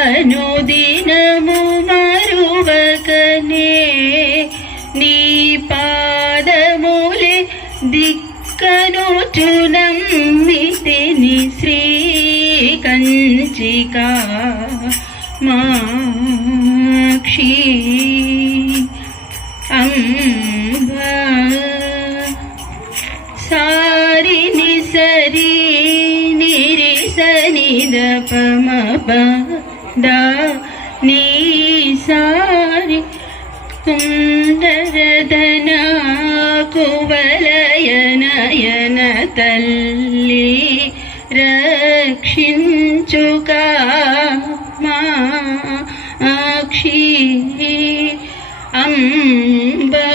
అనుదినము మరువకనే నీ పాదములే దిక్కనుచు నమ్మితిని శ్రీ కంచికా మాక్షి అంబా సారి నిసరి నిరిసని దపమప దా నీ సారి కుందరదన కువలయనయన తల్లి రక్షించుకా మాక్షి అంబా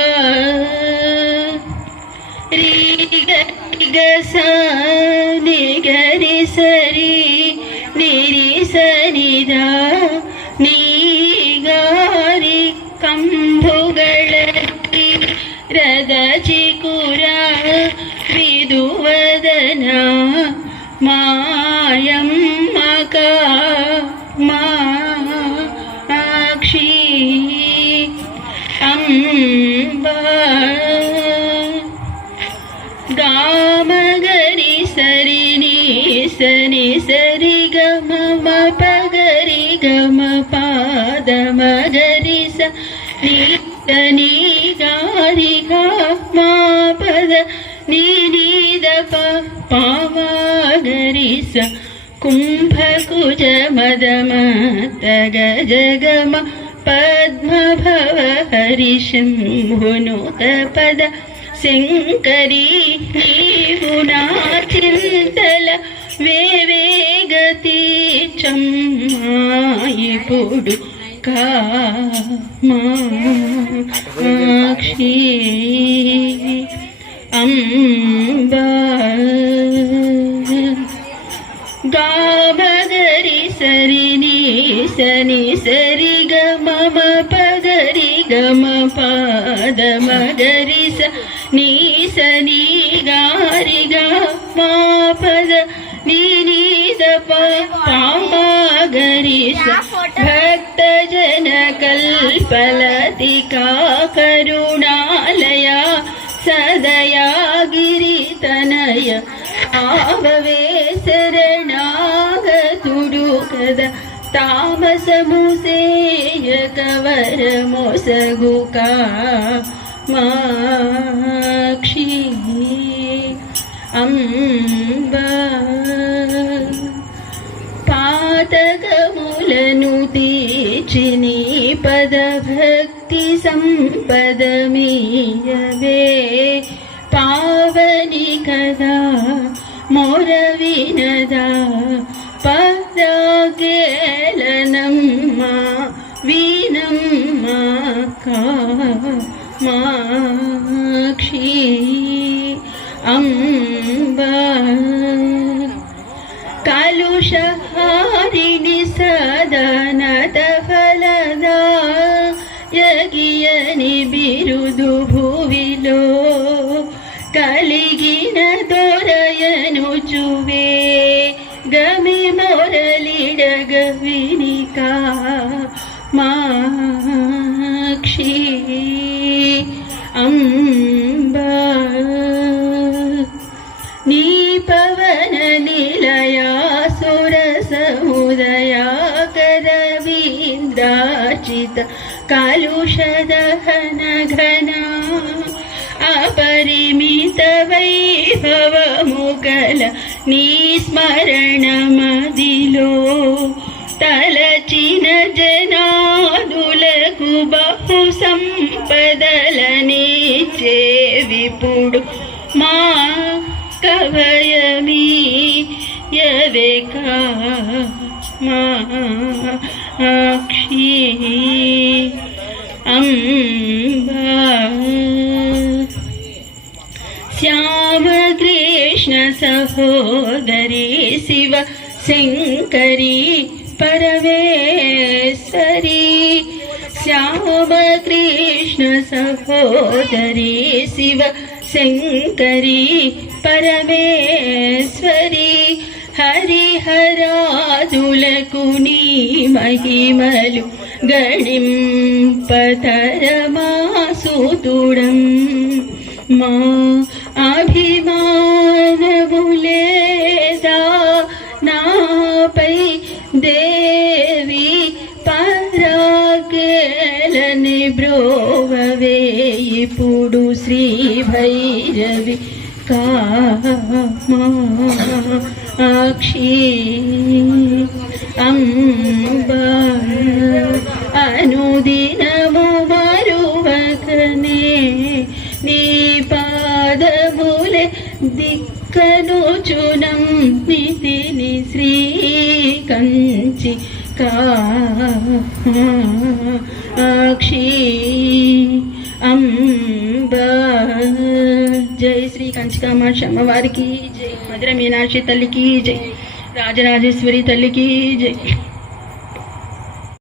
రిగ నిగరి సరి నిరిసనిదా ನೀಗಾರಿ ಕಂಬುಗಳಲ್ಲಿ ರದಚಿಕುರ ವಿದುವದನ ಮಾಯಮ್ಮಕ ಮಾಕ್ಷಿ ಅಂಬಾ ಗಾಮಗರಿ ಸರಿ ನೀ ಸನಿ ಸರಿ ಗಮ ಪಗರಿ ಗಮ ಪಾದ ಮಗರಿ ಸ ನೀ ಗಾರಿ ಗಾ ಪದ ನೀದ ಪಾವಗರಿ ಸ ಕುಂಭಕುಜ ಮದ ಮತ ಗಜ ಗಮ ಪದ್ಮ ಭವ ಹರಿ ಶಂಭುನುತ ಪದ ಶಂಕರಿ ನೀವು ನಾ చింతల వేవేగతి చమ్మాయిపుడు కామాక్షి అంబా గామగరి సరి నీ సని సరి గమ పగరి గమ పాద మగరి స నీ సని గారి గా మా పద నీద పామగరి స భక్త జన కల్పలతికా కరుణాలయ సదయా గిరి తనయ ఆవవే శరణాగతుడు కద తామసము సేయక వరమొసగుకా మాక్షి అంబా పాతకములను తీర్చిని పద భక్తి సంపదమీయవే పావని కదా మొర వినదా పదగేళనమ్మ వీనమ్మ కామాక్షి అంబా కలుషహారిణి సదనత ఫలద యగియని బిరుదు భువిలో కలిగిన దొరయను చువే గమి మొరలిడగ వినికా మాక్షి అంబా నీ పవన నిలయా సురసముదయా కరవీంద్రాచిత కలుషదహన ఘనా అపరిమిత వైభవముగల నీ స్మరణ మదిలో తలచిన జనాదులకు బహు సంపదలనే చేవిపుడు మా కవయమీ యవేకా మాక్షి అంబా శ్యామ కృష్ణ సహోదరి శివ శంకరి పరమేశ్వరి శ్యామ కృష్ణ సహోదరి శివ శంకరి పరమేశ్వరి హరిహరాదులకు నీ మహిమలు గణింపతరమా సూతుడం మా అభిమానములేదా నాపై దేవి పరాకేలని బ్రోవవే ఇప్పుడు శ్రీ భైరవి కామాక్షి అంబా అనుదినము మరువకనే నీ పాదములే దిక్కనుచునం నితిని శ్రీ కంచి కాక్షి అంబా. జై శ్రీ కంచికామాక్షి అమ్మవారికి జై. మధుర మీనాక్షి తల్లికి జై. రాజరాజేశ్వరి తల్లికి జై.